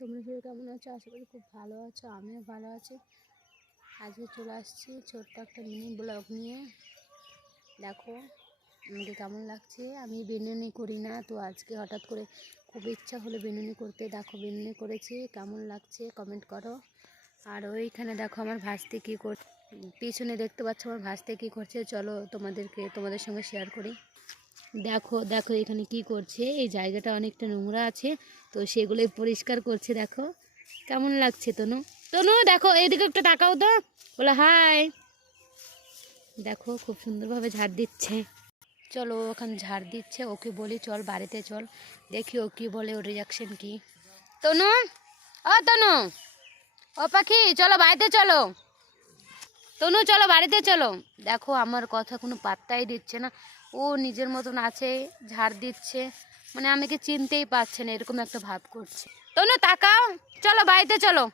তোমরা সবাই কেমন আছো? আশা করি খুব ভালো আছো, আমিও ভালো আছি। আজকে চলে আসছি ছোট্ট একটা মিনি ব্লগ নিয়ে। দেখো আমাকে কেমন লাগছে? আমি বিনুনি করি না, তো আজকে হঠাৎ করে খুব ইচ্ছা হলো বিনুনি করতে। দেখো, বিনুনি করেছি, কেমন লাগছে কমেন্ট করো। আর ওইখানে দেখো আমার ভাসতে কী কর, পিছনে দেখতে পাচ্ছ আমার ভাসতে কী করছে? চলো তোমাদেরকে, তোমাদের সঙ্গে শেয়ার করি। দেখো দেখো এখানে কি করছে? এই জায়গাটা অনেকটা নোংরা আছে, তো সেগুলোই পরিষ্কার করছে, দেখো। কেমন লাগছে, তনু? তনু, দেখো, এইদিকে একটা তাকাও তো। বলে, হাই। দেখো, খুব সুন্দরভাবে ঝাড় দিচ্ছে। চলো ওখানে ঝাড় দিচ্ছে, ওকে বলি, চল বাড়িতে চল, দেখি ও কী বলে, ওর রিয়াকশন কি? তনু? ও তনু? ও, পাখি, চলো, বাড়িতে চলো। তনু, চলো বাড়িতে চলো। দেখো, আমার কথা কোনো পাত্তাই দিচ্ছে না। ও নিজের মতন আছে, ঝাড় দিচ্ছে। মানে আমাকে চিনতেই পারছে না, এরকম একটা ভাব করছে। তনু, তাকাও। চলো, বাড়িতে চলো।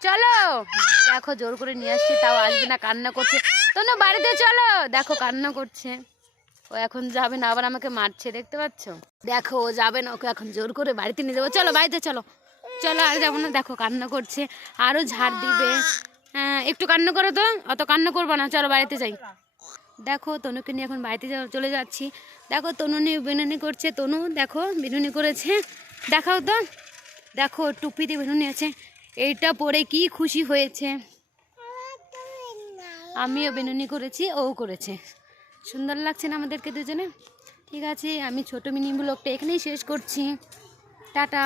চলো। দেখো, জোর করে নিয়ে আসছি, তাও আসবে না, কান্না করছে। তনু, বাড়িতে চলো। দেখো, কান্না করছে। ও এখন যাবে না, আবার আমাকে মারছে, দেখতে পাচ্ছ? দেখো, ও যাবে না, ওকে এখন জোর করে বাড়িতে নিয়ে যাব। চলো, বাড়িতে চলো। চলো, আর যাব না, দেখো, কান্না করছে। আরও ঝাড় দিবে। একটু কান্না করো তো, অত কান্না করব না, চলো বাড়িতে যাই। দেখো, তনুকে নিয়ে এখন বাড়িতে চলে যাচ্ছি। দেখো, তনু নিয়ে বিনুনি করছে, তনু দেখো, বিনুনি করেছে। দেখাও তো, দেখো টুপিতে বিনুনি আছে। এইটা পরে কি খুশি হয়েছে? আমিও বিনুনি করেছি, ও করেছে। সুন্দর লাগছে না আমাদেরকে দুজনে? ঠিক আছে, আমি ছোটো মিনি ব্লগটা এখানেই শেষ করছি। টাটা।